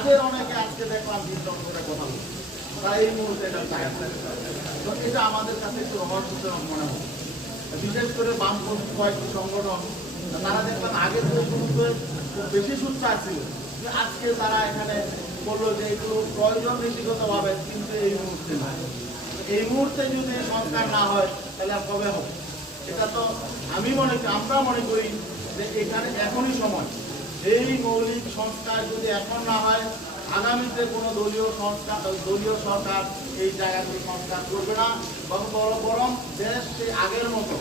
তাদের অনেকে আজকে দেখলাম বিদ্রোহ করে কথা বলছে, তারা এই মুহূর্তে এটা চায় না। তো এটা আমাদের কাছে একটু রহস্যজনক মনে হয়। বিশেষ করে বামপন্থী কয়েকটি সংগঠন তারা দেখলাম আগের মুহূর্তে বেশি সুচ্চার ছিল, আজকে তারা এখানে বললো যে এগুলো প্রয়োজন নীতিগতভাবে, কিন্তু এই মুহূর্তে নয়। এই মুহূর্তে যদি সংস্কার না হয় তাহলে আর কবে হবে? এটা তো আমরা মনে করি যে এখানে এখনই সময়। এই মৌলিক সংস্কার যদি এখন না হয়, আগামীতে কোনো দলীয় সরকার এই জায়গাগুলি সংস্কার করবে না, বরং দেশ সেই আগের মতো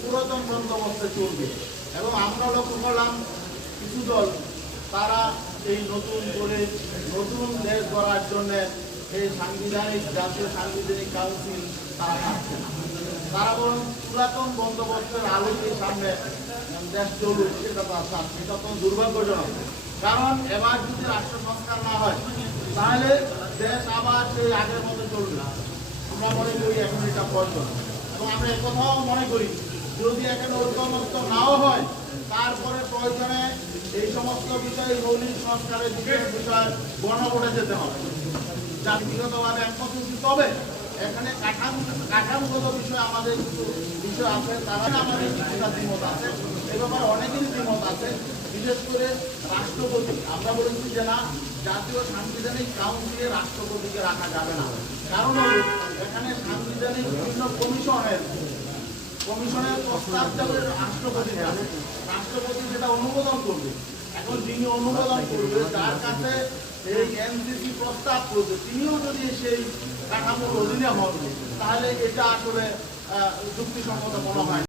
পুরাতন বন্দোবস্তে চলবে। এবং আমরা লক্ষ্য করলাম কিছু দল তারা এই নতুন করে নতুন দেশ গড়ার জন্য এই জাতীয় সাংবিধানিক কাউন্সিল তারা পাচ্ছে না, তারা বরং পুরাতন বন্দোবস্তের আলোকের সামনে দেশ চলুক, সেটা তার চাচ্ছে। এটা তো দুর্ভাগ্যজনক, কারণ এবার যদি রাষ্ট্র সংস্কার না হয় তাহলে দেশ আবার সেই আগের মতো চলবে না। আমরা মনে করি এখন এটা প্রয়োজন, এবং আমরা একথাও মনে করি যদি এখানে ঐকমত্য নাও হয় তারপরে প্রয়োজনে এই সমস্ত বিষয়ে মৌলিক সংস্কারের বিষয়ে গণভোটে যেতে হবে। জাতিগতভাবে একমত হচ্ছি, তবে এখানে কাঠামোগত বিষয়ে আমাদের কিছু বিষয় আছে, তারা আমাদের কিছুটা দ্বিমত আছে, এ ব্যাপারে অনেকেরই দ্বিমত আছে। বিশেষ করে রাষ্ট্রপতি, আমরা বলেছি যে না, জাতীয় সাংবিধানিক কাউন্সিলে রাষ্ট্রপতিকে রাখা যাবে না। কারণ হল এখানে সাংবিধানিক বিভিন্ন কমিশনের প্রস্তাব যাবে রাষ্ট্রপতি, রাষ্ট্রপতি সেটা অনুমোদন করবে। এখন যিনি অনুমোদন করবে, যার কাছে এই এনসিসি প্রস্তাব করবে, তিনিও যদি সেই কাঠামোর অধীনে হন, তাহলে এটা আসলে যুক্তিসঙ্গত মনে হয়।